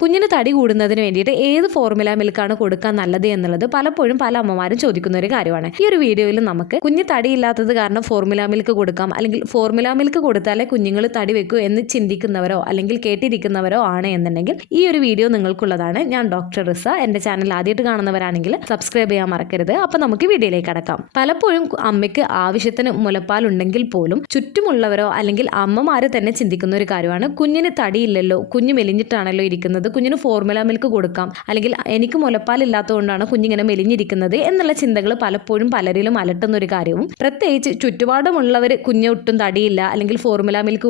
കുഞ്ഞിന് തടി കൂടുന്നതിന് വേണ്ടിയിട്ട് ഏത് ഫോർമുല മിൽക്കാണ് കൊടുക്കാൻ നല്ലത് എന്നുള്ളത് പലപ്പോഴും പല അമ്മമാരും ചോദിക്കുന്ന ഒരു കാര്യമാണ്. ഈ ഒരു വീഡിയോയിൽ നമുക്ക് കുഞ്ഞ് തടിയില്ലാത്തത് കാരണം ഫോർമുല മിൽക്ക് കൊടുക്കാം, അല്ലെങ്കിൽ ഫോർമുല മിൽക്ക് കൊടുത്താലേ കുഞ്ഞുങ്ങൾ തടി വെക്കൂ എന്ന് ചിന്തിക്കുന്നവരോ അല്ലെങ്കിൽ കേട്ടിരിക്കുന്നവരോ ആണ് എന്നുണ്ടെങ്കിൽ ഈ ഒരു വീഡിയോ നിങ്ങൾക്കുള്ളതാണ്. ഞാൻ ഡോക്ടർ റിസ. എൻ്റെ ചാനൽ ആദ്യമായിട്ട് കാണുന്നവരാണെങ്കിൽ സബ്സ്ക്രൈബ് ചെയ്യാൻ മറക്കരുത്. അപ്പോൾ നമുക്ക് വീഡിയോയിലേക്ക് കടക്കാം. പലപ്പോഴും അമ്മയ്ക്ക് ആവശ്യത്തിന് മുലപ്പാൽ ഉണ്ടെങ്കിൽ പോലും ചുറ്റുമുള്ളവരോ അല്ലെങ്കിൽ അമ്മമാര് തന്നെ ചിന്തിക്കുന്ന ഒരു കാര്യമാണ്, കുഞ്ഞിന് തടിയില്ലല്ലോ, കുഞ്ഞ് മെലിഞ്ഞിട്ടാണല്ലോ ഇരിക്കുന്നത്, കുഞ്ഞിന് ഫോർമുല മിൽക്ക് കൊടുക്കാം, അല്ലെങ്കിൽ എനിക്ക് മുലപ്പാൽ ഇല്ലാത്തതുകൊണ്ടാണ് കുഞ്ഞിങ്ങനെ മെലിഞ്ഞിരിക്കുന്നത് എന്നുള്ള ചിന്തകൾ പലപ്പോഴും പലരിലും അലട്ടുന്ന ഒരു കാര്യവും, പ്രത്യേകിച്ച് ചുറ്റുപാടുമുള്ളവർ കുഞ്ഞ് ഒട്ടും തടിയില്ല അല്ലെങ്കിൽ ഫോർമുല മിൽക്ക്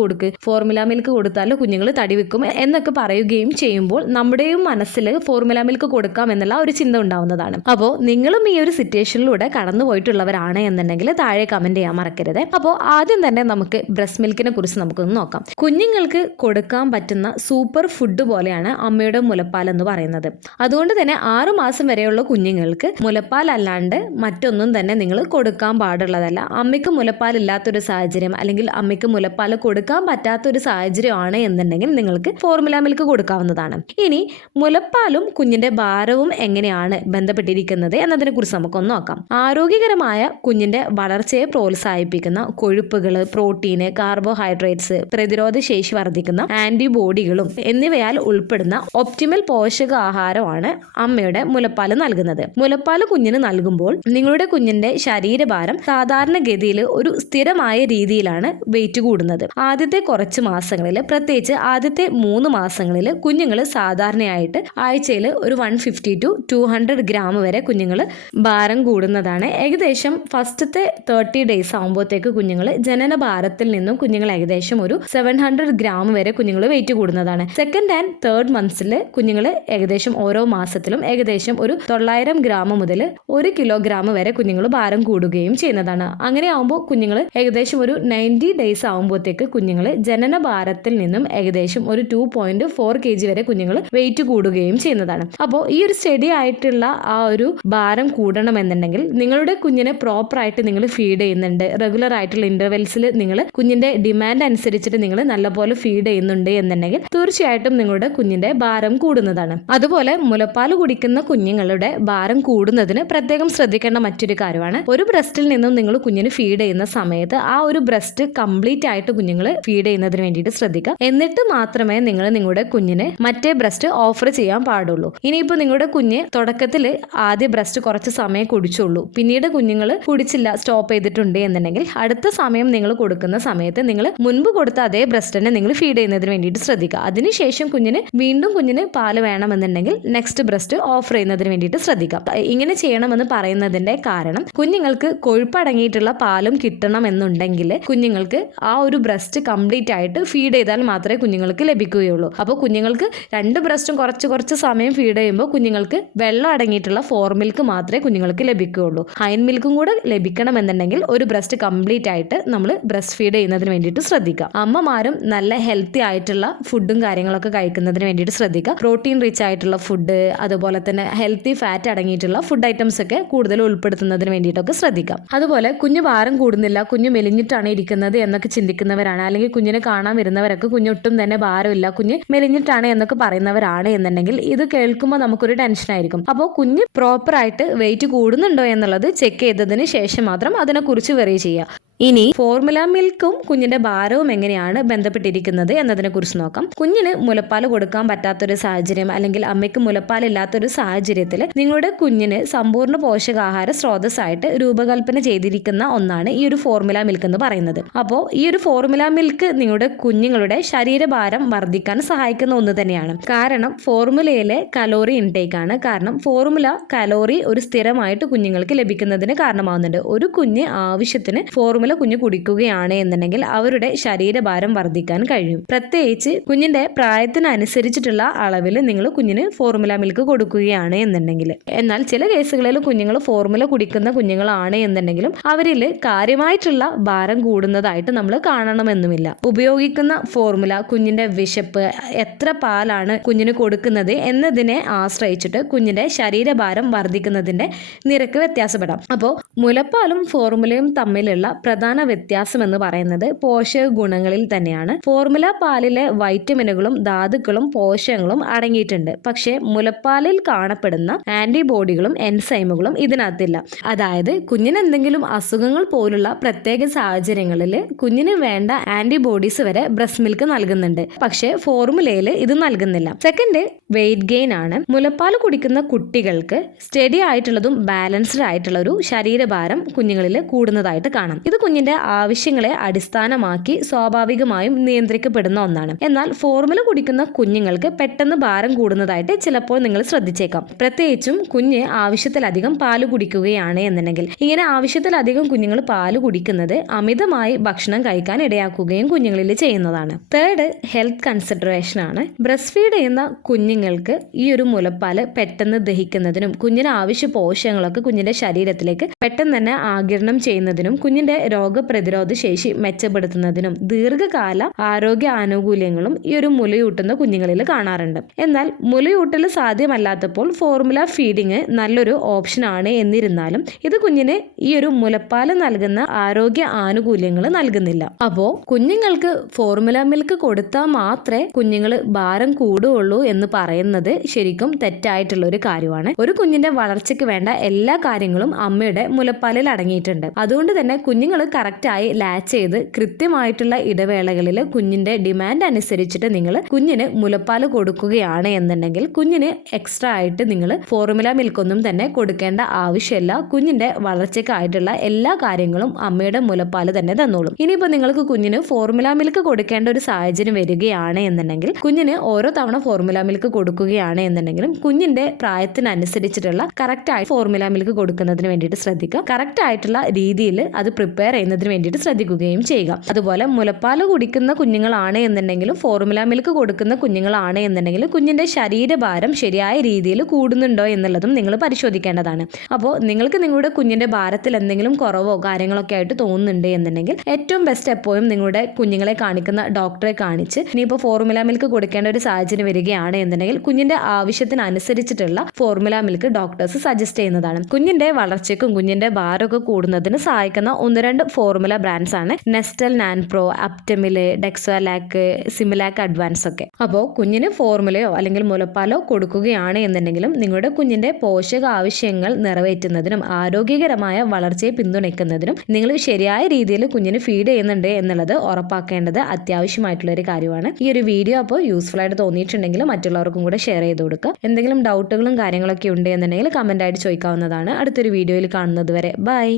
കൊടുത്താൽ കുഞ്ഞുങ്ങൾ തടി വെക്കും എന്നൊക്കെ പറയുകയും ചെയ്യുമ്പോൾ നമ്മുടെയും മനസ്സിൽ ഫോർമുല മിൽക്ക് കൊടുക്കാം എന്നുള്ള ഒരു ചിന്ത ഉണ്ടാവുന്നതാണ്. അപ്പോൾ നിങ്ങളും ഈ ഒരു സിറ്റുവേഷനിലൂടെ കടന്നു പോയിട്ടുള്ളവരാണ് എന്നുണ്ടെങ്കിൽ താഴെ കമന്റ് ചെയ്യാൻ മറക്കരുത്. അപ്പോൾ ആദ്യം തന്നെ നമുക്ക് ബ്രസ്റ്റ് മിൽക്കിനെ കുറിച്ച് നമുക്കൊന്ന് നോക്കാം. കുഞ്ഞുങ്ങൾക്ക് കൊടുക്കാൻ പറ്റുന്ന സൂപ്പർ ഫുഡ് പോലെയാണ് അമ്മയുടെ മുലപ്പാൽ എന്ന് പറയുന്നത്. അതുകൊണ്ട് തന്നെ 6 മാസം വരെയുള്ള കുഞ്ഞുങ്ങൾക്ക് മുലപ്പാൽ അല്ലാണ്ട് മറ്റൊന്നും തന്നെ നിങ്ങൾ കൊടുക്കാൻ പാടുള്ളതല്ല. അമ്മയ്ക്ക് മുലപ്പാൽ ഇല്ലാത്തൊരു സാഹചര്യം അല്ലെങ്കിൽ അമ്മയ്ക്ക് മുലപ്പാൽ കൊടുക്കാൻ പറ്റാത്തൊരു സാഹചര്യമാണ് എന്നുണ്ടെങ്കിൽ നിങ്ങൾക്ക് ഫോർമുല മിൽക്ക് കൊടുക്കാവുന്നതാണ്. ഇനി മുലപ്പാലും കുഞ്ഞിന്റെ ഭാരവും എങ്ങനെയാണ് ബന്ധപ്പെട്ടിരിക്കുന്നത് എന്നതിനെ കുറിച്ച് നമുക്കൊന്ന് നോക്കാം. ആരോഗ്യകരമായ കുഞ്ഞിന്റെ വളർച്ചയെ പ്രോത്സാഹിപ്പിക്കുന്ന കൊഴുപ്പുകൾ, പ്രോട്ടീന്, കാർബോഹൈഡ്രേറ്റ്സ്, പ്രതിരോധ ശേഷി വർദ്ധിക്കുന്ന ആന്റിബോഡികളും എന്നിവയാൽ ഉൾപ്പെടുന്ന ഒപ്റ്റിമൽ പോഷകാഹാരമാണ് അമ്മയുടെ മുലപ്പാൽ നൽകുന്നത്. മുലപ്പാൽ കുഞ്ഞിന് നൽകുമ്പോൾ നിങ്ങളുടെ കുഞ്ഞിന്റെ ശരീരഭാരം സാധാരണഗതിയിൽ ഒരു സ്ഥിരമായ രീതിയിലാണ് വെയിറ്റ് കൂടുന്നത്. ആദ്യത്തെ കുറച്ച് മാസങ്ങളിൽ, പ്രത്യേകിച്ച് ആദ്യത്തെ 3 മാസങ്ങളിൽ കുഞ്ഞുങ്ങൾ സാധാരണയായിട്ട് ആഴ്ചയിൽ ഒരു 150 to 200 ഗ്രാം വരെ കുഞ്ഞുങ്ങൾ ഭാരം കൂടുന്നതാണ്. ഏകദേശം ഫസ്റ്റത്തെ 30 ഡേയ്സ് ആകുമ്പോഴത്തേക്ക് കുഞ്ഞുങ്ങൾ ജനന ഭാരത്തിൽ നിന്നും കുഞ്ഞുങ്ങൾ ഏകദേശം ഒരു 700 ഗ്രാം വരെ കുഞ്ഞുങ്ങൾ വെയിറ്റ് കൂടുന്നതാണ്. സെക്കൻഡ് ആൻഡ് തേർഡ് മന്ത്സിൽ കുഞ്ഞുങ്ങൾ ഏകദേശം ഓരോ മാസത്തിലും ഏകദേശം ഒരു 900 ഗ്രാം മുതൽ 1 കിലോഗ്രാം വരെ കുഞ്ഞുങ്ങൾ ഭാരം കൂടുകയും ചെയ്യുന്നതാണ്. അങ്ങനെ ആകുമ്പോൾ കുഞ്ഞുങ്ങൾ ഏകദേശം ഒരു 90 ഡേയ്സ് ആകുമ്പോഴത്തേക്ക് കുഞ്ഞുങ്ങൾ ജനന ഭാരത്തിൽ നിന്നും ഏകദേശം ഒരു 2.4 kg വരെ കുഞ്ഞുങ്ങൾ വെയിറ്റ് കൂടുകയും ചെയ്യുന്നതാണ്. അപ്പോൾ ഈ ഒരു സ്റ്റഡി ആയിട്ടുള്ള ആ ഒരു ഭാരം കൂടണമെന്നുണ്ടെങ്കിൽ നിങ്ങളുടെ കുഞ്ഞിനെ പ്രോപ്പറായിട്ട് നിങ്ങൾ ഫീഡ് ചെയ്യുന്നുണ്ട്, റെഗുലർ ആയിട്ടുള്ള ഇന്റർവെൽസിൽ നിങ്ങൾ കുഞ്ഞിന്റെ ഡിമാൻഡ് അനുസരിച്ചിട്ട് നിങ്ങൾ നല്ലപോലെ ഫീഡ് ചെയ്യുന്നുണ്ട് എന്നുണ്ടെങ്കിൽ തീർച്ചയായിട്ടും നിങ്ങളുടെ കുഞ്ഞിന്റെ ഭാരം കൂടുന്നതാണ്. അതുപോലെ മുലപ്പാൽ കുടിക്കുന്ന കുഞ്ഞുങ്ങളുടെ ഭാരം കൂടുന്നതിന് പ്രത്യേകം ശ്രദ്ധിക്കേണ്ട മറ്റൊരു കാര്യമാണ്, ഒരു ബ്രസ്റ്റിൽ നിന്നും നിങ്ങൾ കുഞ്ഞിന് ഫീഡ് ചെയ്യുന്ന സമയത്ത് ആ ഒരു ബ്രസ്റ്റ് കംപ്ലീറ്റ് ആയിട്ട് കുഞ്ഞുങ്ങൾ ഫീഡ് ചെയ്യുന്നതിന് വേണ്ടിയിട്ട് ശ്രദ്ധിക്കുക. എന്നിട്ട് മാത്രമേ നിങ്ങൾ നിങ്ങളുടെ കുഞ്ഞിന് മറ്റേ ബ്രസ്റ്റ് ഓഫർ ചെയ്യാൻ പാടുള്ളൂ. ഇനിയിപ്പോൾ നിങ്ങളുടെ കുഞ്ഞ് തുടക്കത്തിൽ ആദ്യ ബ്രസ്റ്റ് കുറച്ച് സമയം കുടിച്ചുള്ളൂ, പിന്നീട് കുഞ്ഞുങ്ങൾ കുടിച്ചില്ല, സ്റ്റോപ്പ് ചെയ്തിട്ടുണ്ട് എന്നുണ്ടെങ്കിൽ അടുത്ത സമയം നിങ്ങൾ കൊടുക്കുന്ന സമയത്ത് നിങ്ങൾ മുൻപ് കൊടുത്ത അതേ ബ്രസ്റ്റ് തന്നെ നിങ്ങൾ ഫീഡ് ചെയ്യുന്നതിന് വേണ്ടിയിട്ട് ശ്രദ്ധിക്കുക. അതിനുശേഷം കുഞ്ഞിന് പാല് വേണമെന്നുണ്ടെങ്കിൽ നെക്സ്റ്റ് ബ്രസ്റ്റ് ഓഫർ ചെയ്യുന്നതിന് വേണ്ടിയിട്ട് ശ്രദ്ധിക്കാം. ഇങ്ങനെ ചെയ്യണമെന്ന് പറയുന്നതിന്റെ കാരണം കുഞ്ഞുങ്ങൾക്ക് കൊഴുപ്പടങ്ങിയിട്ടുള്ള പാലും കിട്ടണം എന്നുണ്ടെങ്കിൽ കുഞ്ഞുങ്ങൾക്ക് ആ ഒരു ബ്രസ്റ്റ് കംപ്ലീറ്റ് ആയിട്ട് ഫീഡ് ചെയ്താൽ മാത്രമേ കുഞ്ഞുങ്ങൾക്ക് ലഭിക്കുകയുള്ളൂ. അപ്പോൾ കുഞ്ഞുങ്ങൾക്ക് 2 ബ്രസ്റ്റും കുറച്ച് സമയം ഫീഡ് ചെയ്യുമ്പോൾ കുഞ്ഞുങ്ങൾക്ക് വെള്ളം അടങ്ങിയിട്ടുള്ള മിൽക്ക് മാത്രമേ കുഞ്ഞുങ്ങൾക്ക് ലഭിക്കുകയുള്ളൂ. ഹൈൻ മിൽക്കും കൂടെ ലഭിക്കണമെന്നുണ്ടെങ്കിൽ ഒരു ബ്രസ്റ്റ് കംപ്ലീറ്റ് ആയിട്ട് നമ്മൾ ബ്രസ്റ്റ് ഫീഡ് ചെയ്യുന്നതിന് വേണ്ടിയിട്ട് ശ്രദ്ധിക്കാം. അമ്മമാരും നല്ല ഹെൽത്തി ആയിട്ടുള്ള ഫുഡും കാര്യങ്ങളൊക്കെ കഴിക്കുന്നതിന് വേണ്ടിയിട്ട് ശ്രദ്ധിക്കുക. പ്രോട്ടീൻ റിച്ച് ആയിട്ടുള്ള ഫുഡ്, അതുപോലെ തന്നെ ഹെൽത്തി ഫാറ്റ് അടങ്ങിയിട്ടുള്ള ഫുഡ് ഐറ്റംസ് ഒക്കെ കൂടുതൽ ഉൾപ്പെടുത്തുന്നതിന് വേണ്ടിയിട്ടൊക്കെ ശ്രദ്ധിക്കാം. അതുപോലെ കുഞ്ഞ് ഭാരം കൂടുന്നില്ല, കുഞ്ഞ് മെലിഞ്ഞിട്ടാണ് ഇരിക്കുന്നത് എന്നൊക്കെ ചിന്തിക്കുന്നവരാണ്, അല്ലെങ്കിൽ കുഞ്ഞിനെ കാണാൻ വരുന്നവരൊക്കെ കുഞ്ഞൊട്ടും തന്നെ ഭാരമില്ല, കുഞ്ഞ് മെലിഞ്ഞിട്ടാണ് എന്നൊക്കെ പറയുന്നവരാണ് എന്നുണ്ടെങ്കിൽ ഇത് കേൾക്കുമ്പോൾ നമുക്കൊരു ടെൻഷൻ ആയിരിക്കും. അപ്പോൾ കുഞ്ഞ് പ്രോപ്പറായിട്ട് വെയിറ്റ് കൂടുന്നുണ്ടോ എന്നുള്ളത് ചെക്ക് ചെയ്തതിന് ശേഷം മാത്രം അതിനെക്കുറിച്ച് വെറി ചെയ്യുക. ഇനി ഫോർമുല മിൽക്കും കുഞ്ഞിന്റെ ഭാരവും എങ്ങനെയാണ് ബന്ധപ്പെട്ടിരിക്കുന്നത് എന്നതിനെ കുറിച്ച് നോക്കാം. കുഞ്ഞിന് മുലപ്പാൽ കൊടുക്കാൻ പറ്റാത്തൊരു സാഹചര്യം അല്ലെങ്കിൽ അമ്മയ്ക്ക് മുലപ്പാൽ ഇല്ലാത്തൊരു സാഹചര്യത്തിൽ നിങ്ങളുടെ കുഞ്ഞിന് സമ്പൂർണ്ണ പോഷകാഹാര സ്രോതസ്സായിട്ട് രൂപകൽപ്പന ചെയ്തിരിക്കുന്ന ഒന്നാണ് ഈ ഒരു ഫോർമുല മിൽക്ക് എന്ന് പറയുന്നത്. അപ്പോൾ ഈ ഒരു ഫോർമുല മിൽക്ക് നിങ്ങളുടെ കുഞ്ഞുങ്ങളുടെ ശരീരഭാരം വർദ്ധിക്കാൻ സഹായിക്കുന്ന ഒന്ന് തന്നെയാണ്. കാരണം ഫോർമുലയിലെ കലോറി ഇൻടേക്ക് ആണ്. കാരണം ഫോർമുല കലോറി ഒരു സ്ഥിരമായിട്ട് കുഞ്ഞുങ്ങൾക്ക് ലഭിക്കുന്നതിന് കാരണമാവുന്നുണ്ട്. ഒരു കുഞ്ഞ് ആവശ്യത്തിന് ഫോർമുല കുഞ്ഞ് കുടിക്കുകയാണ് എന്നുണ്ടെങ്കിൽ അവരുടെ ശരീരഭാരം വർദ്ധിക്കാൻ കഴിയും. പ്രത്യേകിച്ച് കുഞ്ഞിന്റെ പ്രായത്തിനനുസരിച്ചിട്ടുള്ള അളവിൽ നിങ്ങൾ കുഞ്ഞിന് ഫോർമുല മിൽക്ക് കൊടുക്കുകയാണ് എന്നുണ്ടെങ്കിൽ. എന്നാൽ ചില കേസുകളിൽ കുഞ്ഞുങ്ങൾ ഫോർമുല കുടിക്കുന്ന കുഞ്ഞുങ്ങളാണ് എന്നുണ്ടെങ്കിലും അവരിൽ കാര്യമായിട്ടുള്ള ഭാരം കൂടുന്നതായിട്ട് നമ്മൾ കാണണമെന്നുമില്ല. ഉപയോഗിക്കുന്ന ഫോർമുല, കുഞ്ഞിന്റെ വിശപ്പ്, എത്ര പാലാണ് കുഞ്ഞിന് കൊടുക്കുന്നത് എന്നതിനെ ആശ്രയിച്ചിട്ട് കുഞ്ഞിന്റെ ശരീരഭാരം വർദ്ധിക്കുന്നതിന്റെ നിരക്ക് വ്യത്യാസപ്പെടാം. അപ്പോൾ മുലപ്പാലും ഫോർമുലയും തമ്മിലുള്ള പ്രധാന വ്യത്യാസം എന്ന് പറയുന്നത് പോഷക ഗുണങ്ങളിൽ തന്നെയാണ്. ഫോർമുല പാലിലെ വൈറ്റമിനുകളും ധാതുക്കളും പോഷകങ്ങളും അടങ്ങിയിട്ടുണ്ട്. പക്ഷേ മുലപ്പാലിൽ കാണപ്പെടുന്ന ആന്റിബോഡികളും എൻസൈമുകളും ഇതിനകത്തില്ല. അതായത് കുഞ്ഞിന് എന്തെങ്കിലും അസുഖങ്ങൾ പോലുള്ള പ്രത്യേക സാഹചര്യങ്ങളിൽ കുഞ്ഞിന് വേണ്ട ആന്റിബോഡീസ് വരെ ബ്രസ്റ്റ് മിൽക്ക് നൽകുന്നുണ്ട്. പക്ഷേ ഫോർമുലയിൽ ഇത് നൽകുന്നില്ല. സെക്കൻഡ്, വെയിറ്റ് ഗെയിൻ ആണ്. മുലപ്പാൽ കുടിക്കുന്ന കുട്ടികൾക്ക് സ്റ്റഡി ആയിട്ടുള്ളതും ബാലൻസ്ഡ് ആയിട്ടുള്ള ഒരു ശരീരഭാരം കുഞ്ഞുങ്ങളിൽ കൂടുന്നതായിട്ട് കാണാം. ഇത് കുഞ്ഞിന്റെ ആവശ്യങ്ങളെ അടിസ്ഥാനമാക്കി സ്വാഭാവികമായും നിയന്ത്രിക്കപ്പെടുന്ന ഒന്നാണ്. എന്നാൽ ഫോർമുല കുടിക്കുന്ന കുഞ്ഞുങ്ങൾക്ക് പെട്ടെന്ന് ഭാരം കൂടുന്നതായിട്ട് ചിലപ്പോൾ നിങ്ങൾ ശ്രദ്ധിച്ചേക്കാം. പ്രത്യേകിച്ചും കുഞ്ഞ് ആവശ്യത്തിലധികം പാല് കുടിക്കുകയാണ് എന്നുണ്ടെങ്കിൽ. ഇങ്ങനെ ആവശ്യത്തിലധികം കുഞ്ഞുങ്ങൾ പാല് കുടിക്കുന്നത് അമിതമായി ഭക്ഷണം കഴിക്കാൻ ഇടയാക്കുകയും കുഞ്ഞുങ്ങളിൽ ചെയ്യുന്നതാണ്. തേർഡ്, ഹെൽത്ത് കൺസിഡറേഷൻ ആണ്. ബ്രസ്റ്റ് ഫീഡ് ചെയ്യുന്ന കുഞ്ഞുങ്ങൾക്ക് ഈ ഒരു മുലപ്പാല് പെട്ടെന്ന് ദഹിക്കുന്നതിനും കുഞ്ഞിന് ആവശ്യ പോഷകങ്ങളൊക്കെ കുഞ്ഞിന്റെ ശരീരത്തിലേക്ക് പെട്ടെന്ന് തന്നെ ആഗിരണം ചെയ്യുന്നതിനും കുഞ്ഞിന്റെ രോഗപ്രതിരോധ ശേഷി മെച്ചപ്പെടുത്തുന്നതിനും ദീർഘകാല ആരോഗ്യ ആനുകൂല്യങ്ങളും ഈ ഒരു മുലയൂട്ടുന്ന കുഞ്ഞുങ്ങളിൽ കാണാറുണ്ട്. എന്നാൽ മുലയൂട്ടൽ സാധ്യമല്ലാത്തപ്പോൾ ഫോർമുല ഫീഡിങ് നല്ലൊരു ഓപ്ഷൻ ആണ്. എന്നിരുന്നാലും ഇത് കുഞ്ഞിന് ഈ ഒരു മുലപ്പാല് നൽകുന്ന ആരോഗ്യ ആനുകൂല്യങ്ങൾ നൽകുന്നില്ല. അപ്പോൾ കുഞ്ഞുങ്ങൾക്ക് ഫോർമുല മിൽക്ക് കൊടുത്താൽ മാത്രമേ കുഞ്ഞുങ്ങൾ ഭാരം കൂടുകയുള്ളൂ എന്ന് പറയുന്നത് ശരിക്കും തെറ്റായിട്ടുള്ള ഒരു കാര്യമാണ്. ഒരു കുഞ്ഞിന്റെ വളർച്ചയ്ക്ക് വേണ്ട എല്ലാ കാര്യങ്ങളും അമ്മയുടെ മുലപ്പാലിൽ അടങ്ങിയിട്ടുണ്ട്. അതുകൊണ്ട് തന്നെ കുഞ്ഞുങ്ങൾ കറക്റ്റായി ലാച്ച് ചെയ്ത് കൃത്യമായിട്ടുള്ള ഇടവേളകളിൽ കുഞ്ഞിന്റെ ഡിമാൻഡ് അനുസരിച്ചിട്ട് നിങ്ങൾ കുഞ്ഞിന് മുലപ്പാൽ കൊടുക്കുകയാണ് എന്നുണ്ടെങ്കിൽ കുഞ്ഞിന് എക്സ്ട്രാ ആയിട്ട് നിങ്ങൾ ഫോർമുല മിൽക്കൊന്നും തന്നെ കൊടുക്കേണ്ട ആവശ്യമില്ല. കുഞ്ഞിന്റെ വളർച്ചയ്ക്കായിട്ടുള്ള എല്ലാ കാര്യങ്ങളും അമ്മയുടെ മുലപ്പാൽ തന്നെ തന്നോളും. ഇനിയിപ്പോൾ നിങ്ങൾക്ക് കുഞ്ഞിന് ഫോർമുല മിൽക്ക് കൊടുക്കേണ്ട ഒരു സാഹചര്യം വരികയാണ് എന്നുണ്ടെങ്കിൽ കുഞ്ഞിന് ഓരോ തവണ ഫോർമുല മിൽക്ക് കൊടുക്കുകയാണ് എന്നുണ്ടെങ്കിലും കുഞ്ഞിന്റെ പ്രായത്തിനനുസരിച്ചിട്ടുള്ള കറക്റ്റായി ഫോർമുല മിൽക്ക് കൊടുക്കുന്നതിന് വേണ്ടിയിട്ട് ശ്രദ്ധിക്കുക. കറക്റ്റ് ആയിട്ടുള്ള രീതിയിൽ അത് പ്രിപ്പയർ ചെയ്യുന്നതിന് വേണ്ടിയിട്ട് ശ്രദ്ധിക്കുകയും ചെയ്യുക. അതുപോലെ മുലപ്പാൽ കുടിക്കുന്ന കുഞ്ഞുങ്ങളാണ് എന്നുണ്ടെങ്കിലും ഫോർമുല മിൽക്ക് കൊടുക്കുന്ന കുഞ്ഞുങ്ങളാണ് എന്നുണ്ടെങ്കിലും കുഞ്ഞിന്റെ ശരീരഭാരം ശരിയായ രീതിയിൽ കൂടുന്നുണ്ടോ എന്നുള്ളതും നിങ്ങൾ പരിശോധിക്കേണ്ടതാണ്. അപ്പോൾ നിങ്ങൾക്ക് നിങ്ങളുടെ കുഞ്ഞിന്റെ ഭാരത്തിൽ എന്തെങ്കിലും കുറവോ കാര്യങ്ങളൊക്കെ ആയിട്ട് തോന്നുന്നുണ്ട് എന്നുണ്ടെങ്കിൽ ഏറ്റവും ബെസ്റ്റ് എപ്പോഴും നിങ്ങളുടെ കുഞ്ഞുങ്ങളെ കാണിക്കുന്ന ഡോക്ടറെ കാണിച്ച് ഇനിയിപ്പോൾ ഫോർമുല മിൽക്ക് കൊടുക്കേണ്ട ഒരു സാഹചര്യം വരികയാണ് എന്നുണ്ടെങ്കിൽ കുഞ്ഞിന്റെ ആവശ്യത്തിനനുസരിച്ചിട്ടുള്ള ഫോർമുല മിൽക്ക് ഡോക്ടേഴ്സ് സജസ്റ്റ് ചെയ്യുന്നതാണ്. കുഞ്ഞിന്റെ വളർച്ചയ്ക്കും കുഞ്ഞിന്റെ ഭാരമൊക്കെ കൂടുന്നതിന് സഹായിക്കുന്ന 1-2 ഫോർമുല ബ്രാൻഡ്സ് ആണ് നെസ്റ്റൽ, നാൻപ്രോ, അപ്റ്റമില്, ഡെക്സോലാക്ക്, സിമിലാക്ക് അഡ്വാൻസ് ഒക്കെ. അപ്പോൾ കുഞ്ഞിന് ഫോർമുലയോ അല്ലെങ്കിൽ മുലപ്പാലോ കൊടുക്കുകയാണ് എന്നുണ്ടെങ്കിലും നിങ്ങളുടെ കുഞ്ഞിന്റെ പോഷക ആവശ്യങ്ങൾ നിറവേറ്റുന്നതിനും ആരോഗ്യകരമായ വളർച്ചയെ പിന്തുണയ്ക്കുന്നതിനും നിങ്ങൾ ശരിയായ രീതിയിൽ കുഞ്ഞിന് ഫീഡ് ചെയ്യുന്നുണ്ട് എന്നുള്ളത് ഉറപ്പാക്കേണ്ടത് അത്യാവശ്യമായിട്ടുള്ള ഒരു കാര്യമാണ്. ഈ ഒരു വീഡിയോ അപ്പോൾ യൂസ്ഫുൾ ആയിട്ട് തോന്നിയിട്ടുണ്ടെങ്കിൽ മറ്റുള്ളവർക്കും കൂടെ ഷെയർ ചെയ്ത് കൊടുക്കുക. എന്തെങ്കിലും ഡൗട്ടുകളും കാര്യങ്ങളൊക്കെ ഉണ്ട് എന്നുണ്ടെങ്കിൽ കമന്റ് ആയിട്ട് ചോദിക്കാവുന്നതാണ്. അടുത്തൊരു വീഡിയോയിൽ കാണുന്നത് വരെ ബൈ.